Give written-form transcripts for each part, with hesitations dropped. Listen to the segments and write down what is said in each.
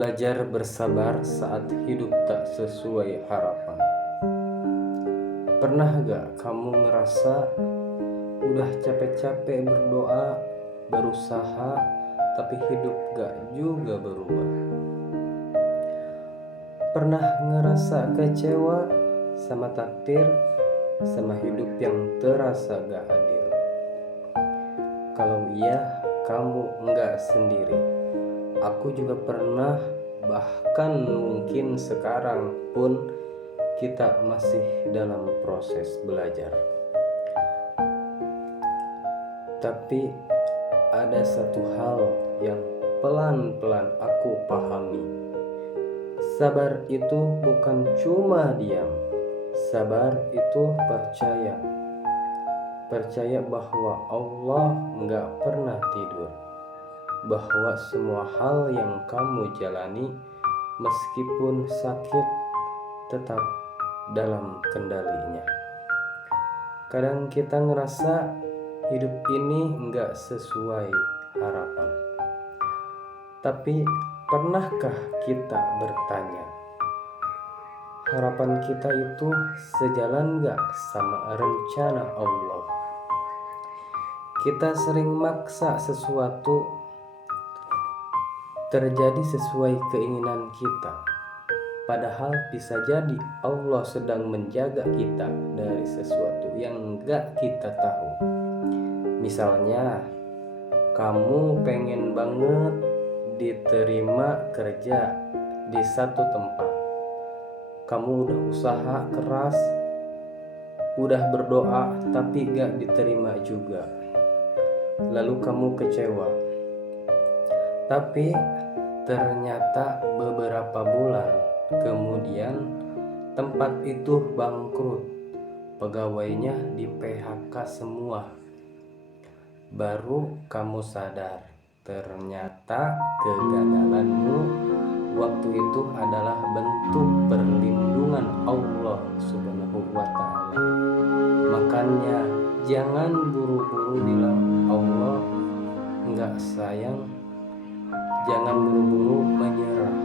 Belajar bersabar saat hidup tak sesuai harapan. Pernah gak kamu ngerasa udah capek-capek berdoa, berusaha, tapi hidup gak juga berubah? Pernah ngerasa kecewa sama takdir, sama hidup yang terasa gak adil? Kalau iya, kamu nggak sendiri. Aku juga pernah, bahkan mungkin sekarang pun kita masih dalam proses belajar. Tapi ada satu hal yang pelan-pelan aku pahami. Sabar itu bukan cuma diam. Sabar itu percaya. Percaya bahwa Allah nggak pernah tidur, bahwa semua hal yang kamu jalani meskipun sakit tetap dalam kendalinya. Kadang kita ngerasa hidup ini nggak sesuai harapan. Tapi pernahkah kita bertanya, harapan kita itu sejalan nggak sama rencana Allah? Kita sering maksa sesuatu terjadi sesuai keinginan kita, padahal bisa jadi Allah sedang menjaga kita dari sesuatu yang gak kita tahu. Misalnya, kamu pengen banget diterima kerja di satu tempat. Kamu udah usaha keras, udah berdoa, tapi gak diterima juga. Lalu kamu kecewa. Tapi ternyata beberapa bulan kemudian tempat itu bangkrut, pegawainya di PHK semua. Baru kamu sadar, ternyata kegagalanmu waktu itu adalah bentuk perlindungan Allah Subhanahu wa Ta'ala. Makanya jangan buru-buru bilang Allah nggak sayang. Jangan buru-buru menyerah.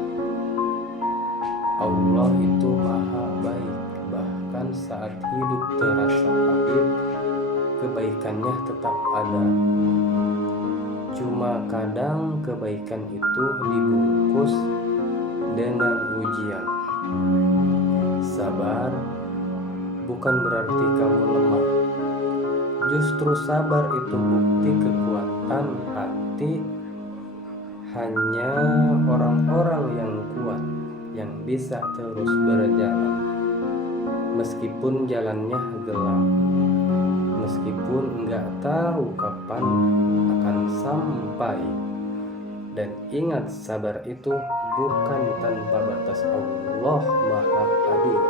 Allah itu maha baik. Bahkan saat hidup terasa pahit, kebaikannya tetap ada. Cuma kadang kebaikan itu dibungkus dengan ujian. Sabar bukan berarti kamu lemah. Justru sabar itu bukti kekuatan hati. Hanya orang-orang yang kuat yang bisa terus berjalan, meskipun jalannya gelap, meskipun nggak tahu kapan akan sampai. Dan ingat, sabar itu bukan tanpa batas. Allah Maha Adil.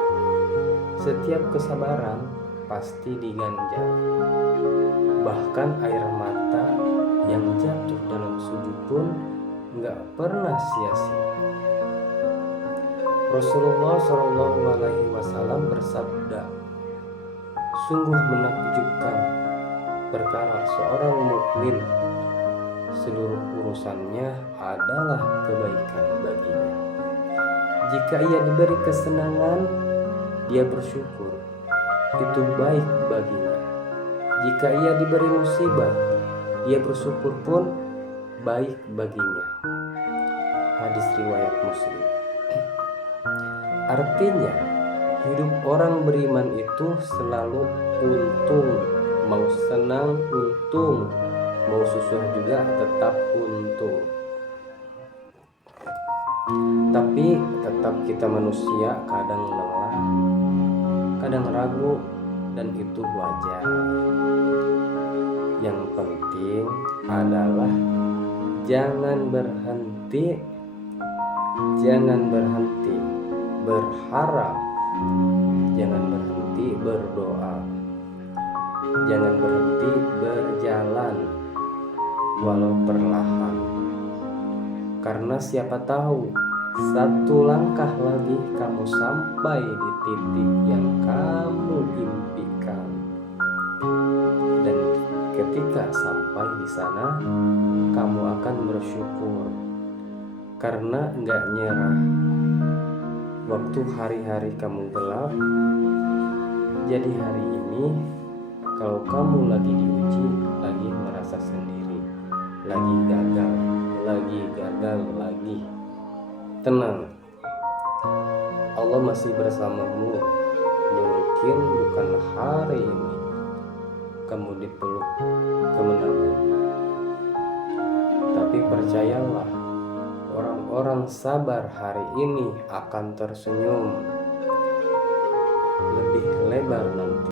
Setiap kesabaran pasti diganjar. Bahkan air mata yang jatuh dalam sujud pun nggak pernah sia-sia. Rasulullah SAW bersabda, sungguh menakjubkan perkara seorang mukmin, seluruh urusannya adalah kebaikan baginya. Jika ia diberi kesenangan, dia bersyukur, itu baik baginya. Jika ia diberi musibah, ia bersyukur pun baik baginya. Hadis riwayat Muslim. Artinya, hidup orang beriman itu selalu untung. Mau senang untung, mau susah juga tetap untung. Tapi tetap kita manusia kadang lelah, kadang ragu, dan itu wajar. Yang penting adalah jangan berhenti berharap, jangan berhenti berdoa, jangan berhenti berjalan walau perlahan. Karena siapa tahu satu langkah lagi kamu sampai di titik yang kamu impikan. Dan ketika sampai di sana, kamu akan bersyukur karena nggak nyerah. Waktu hari-hari kamu gelap, jadi hari ini kalau kamu lagi diuji, lagi merasa sendiri, lagi gagal lagi, tenang, Allah masih bersamamu. Mungkin bukan hari ini kamu dipeluk kemenangan, tapi percayalah, orang-orang sabar hari ini akan tersenyum lebih lebar nanti.